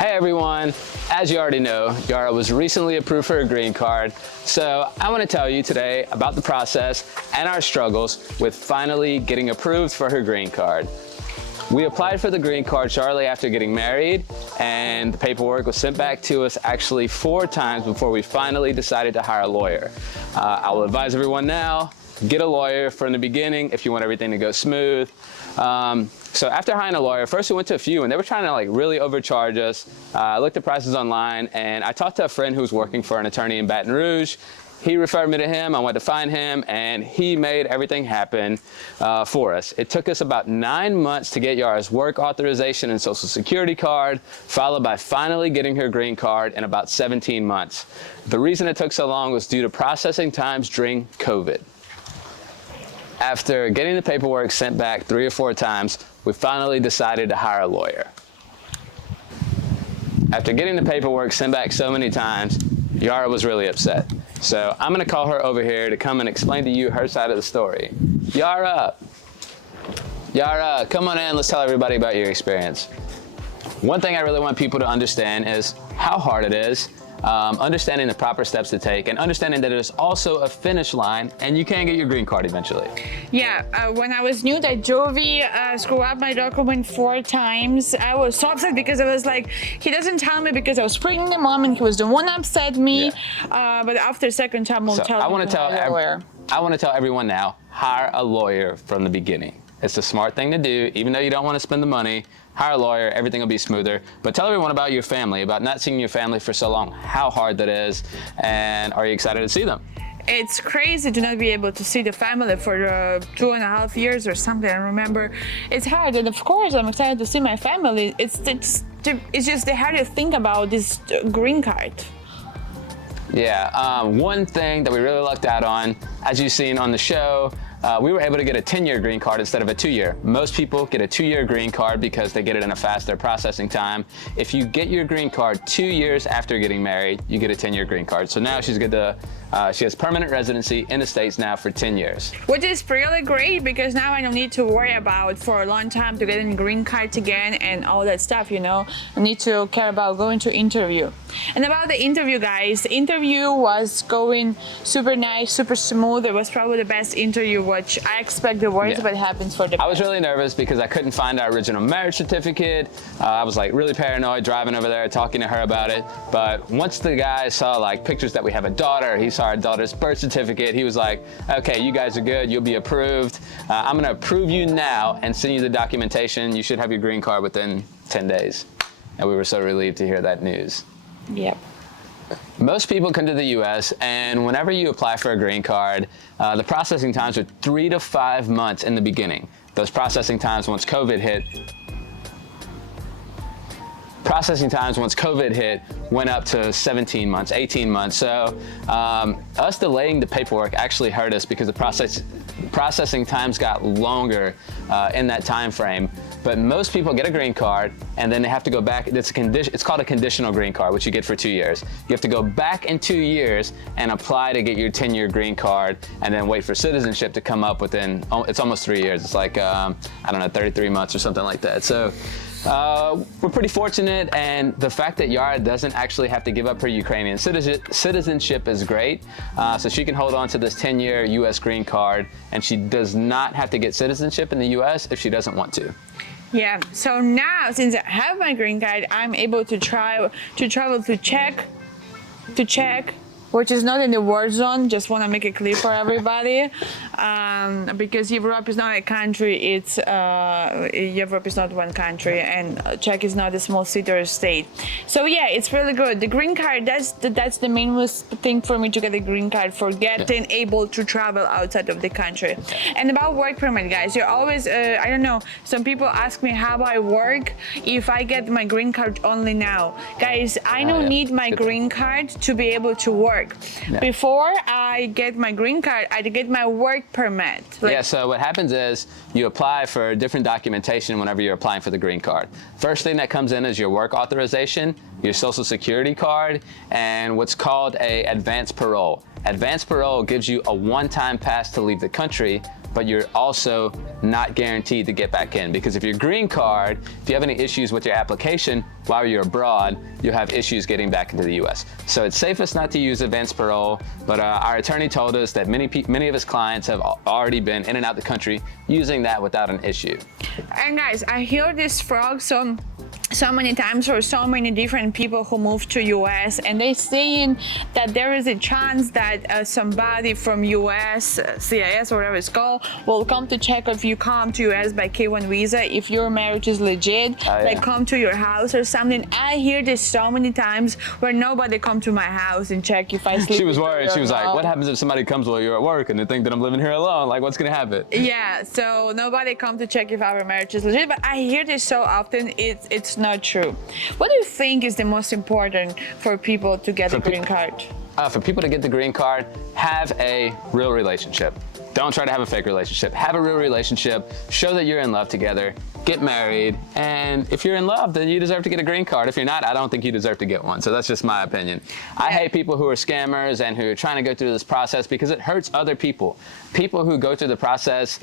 Hey everyone, as you already know, Yara was recently approved for a green card, so I want to tell you today about the process and our struggles with finally getting approved for her green card. We applied for the green card shortly after getting married, and the paperwork was sent back to us actually 4 times before we finally decided to hire a lawyer. I will advise everyone now, get a lawyer from the beginning if you want everything to go smooth. So after hiring a lawyer, first we went to a few and they were trying to really overcharge us. I looked at prices online and I talked to a friend who was working for an attorney in Baton Rouge. He referred me to him, I went to find him, and he made everything happen for us. It took us about 9 months to get Yara's work authorization and social security card, followed by finally getting her green card in about 17 months. The reason it took so long was due to processing times during COVID. After getting the paperwork sent back 3 or 4 times, we finally decided to hire a lawyer. After getting the paperwork sent back so many times, Yara was really upset. So I'm gonna call her over here to come and explain to you her side of the story. Yara, come on in, let's tell everybody about your experience. One thing I really want people to understand is how hard it is, understanding the proper steps to take, and understanding that there's also a finish line and you can get your green card eventually. Yeah, when I was new that Jovi screwed up my document 4 times, I was so upset because I was like, he doesn't tell me because I was pregnant the mom and he was the one that upset me. Yeah. But after the second time, I'll tell I want to tell everyone now, hire a lawyer from the beginning. It's the smart thing to do, even though you don't want to spend the money. Hire a lawyer, everything will be smoother. But tell everyone about your family, about not seeing your family for so long, how hard that is, and are you excited to see them? It's crazy to not be able to see the family for 2.5 years or something. I remember it's hard, and of course I'm excited to see my family. It's just hard to think about this green card. Yeah, one thing that we really lucked out on, as you've seen on the show, we were able to get a 10-year green card instead of a 2-year. Most people get a 2-year green card because they get it in a faster processing time. If you get your green card 2 years after getting married, you get a 10-year green card. So now she's good to, she has permanent residency in the States now for 10 years. Which is really great because now I don't need to worry about for a long time to get a green card again and all that stuff, you know. I need to care about going to interview. And about the interview, guys, the interview was going super nice, super smooth. It was probably the best interview, which I expect the worst, but it happens for the best. I was really nervous because I couldn't find our original marriage certificate. I was really paranoid driving over there, talking to her about it. But once the guy saw pictures that we have a daughter, he saw our daughter's birth certificate, he was like, okay, you guys are good, you'll be approved. I'm gonna approve you now and send you the documentation. You should have your green card within 10 days. And we were so relieved to hear that news. Yep. Most people come to the US, and whenever you apply for a green card, the processing times are 3 to 5 months in the beginning. Those processing times once COVID hit went up to 17 months, 18 months. So us delaying the paperwork actually hurt us because the processing times got longer in that time frame. But most people get a green card and then they have to go back. It's called a conditional green card, which you get for 2 years. You have to go back in 2 years and apply to get your 10-year green card and then wait for citizenship to come up within, it's almost 3 years. It's I don't know, 33 months or something like that. So we're pretty fortunate, and the fact that Yara doesn't actually have to give up her Ukrainian citizenship is great. So she can hold on to this 10-year US green card, and she does not have to get citizenship in the US if she doesn't want to. Yeah, so now since I have my green card, I'm able to travel to Czech, which is not in the war zone. Just want to make it clear for everybody, because Europe is not a country. It's Europe is not one country, and Czech is not a small city or state. So yeah, it's really good. The green card, that's the main thing for me to get a green card, for getting able to travel outside of the country. And about work permit, guys, you're always I don't know. Some people ask me how I work if I get my green card only now. Guys, I don't need my green card to be able to work. Before I get my green card, I get my work permit. So what happens is you apply for different documentation whenever you're applying for the green card. First thing that comes in is your work authorization, your social security card, and what's called a advance parole. Advance parole gives you a one-time pass to leave the country, but you're also not guaranteed to get back in, because if your green card, if you have any issues with your application while you're abroad, you'll have issues getting back into the US. So it's safest not to use advanced parole, but our attorney told us that many of his clients have already been in and out the country using that without an issue. And guys, I hear this frog so many times for so many different people who move to US, and they saying that there is a chance that somebody from US, CIS, whatever it's called, will come to check if you come to US by K1 visa, if your marriage is legit, like come to your house or something. I hear this so many times where nobody come to my house and check if I sleep. She was worried. She was like, what happens if somebody comes while you're at work and they think that I'm living here alone? Like, what's gonna happen? Yeah, so nobody come to check if our marriage is legit, but I hear this so often, it's not true. What do you think is the most important for people to get a green card? For people to get the green card, have a real relationship. Don't try to have a fake relationship. Have a real relationship. Show that you're in love together. Get married. And if you're in love, then you deserve to get a green card. If you're not, I don't think you deserve to get one. So that's just my opinion. I hate people who are scammers and who are trying to go through this process because it hurts other people. People who go through the process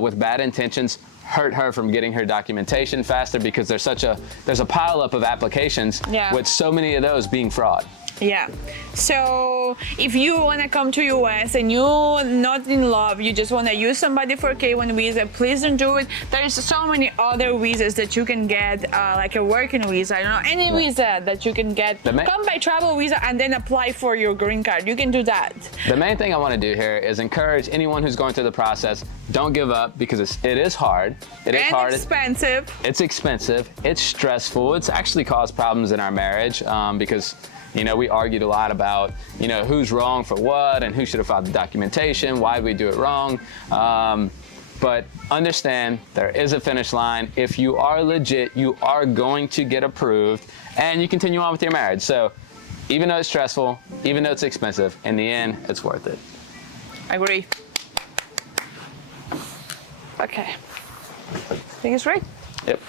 with bad intentions hurt her from getting her documentation faster because there's a pileup of applications with so many of those being fraud. Yeah. So if you want to come to US and you're not in love, you just want to use somebody for a K1 visa, please don't do it. There's so many other visas that you can get, like a working visa, I don't know, any visa that you can get. Come by travel visa and then apply for your green card. You can do that. The main thing I want to do here is encourage anyone who's going through the process, don't give up, because it is hard. It is hard. Expensive. It's expensive. It's stressful. It's actually caused problems in our marriage because we argued a lot about, who's wrong for what and who should have filed the documentation, why we do it wrong. But understand there is a finish line. If you are legit, you are going to get approved and you continue on with your marriage. So even though it's stressful, even though it's expensive, in the end, it's worth it. I agree. Okay. I think it's great. Yep.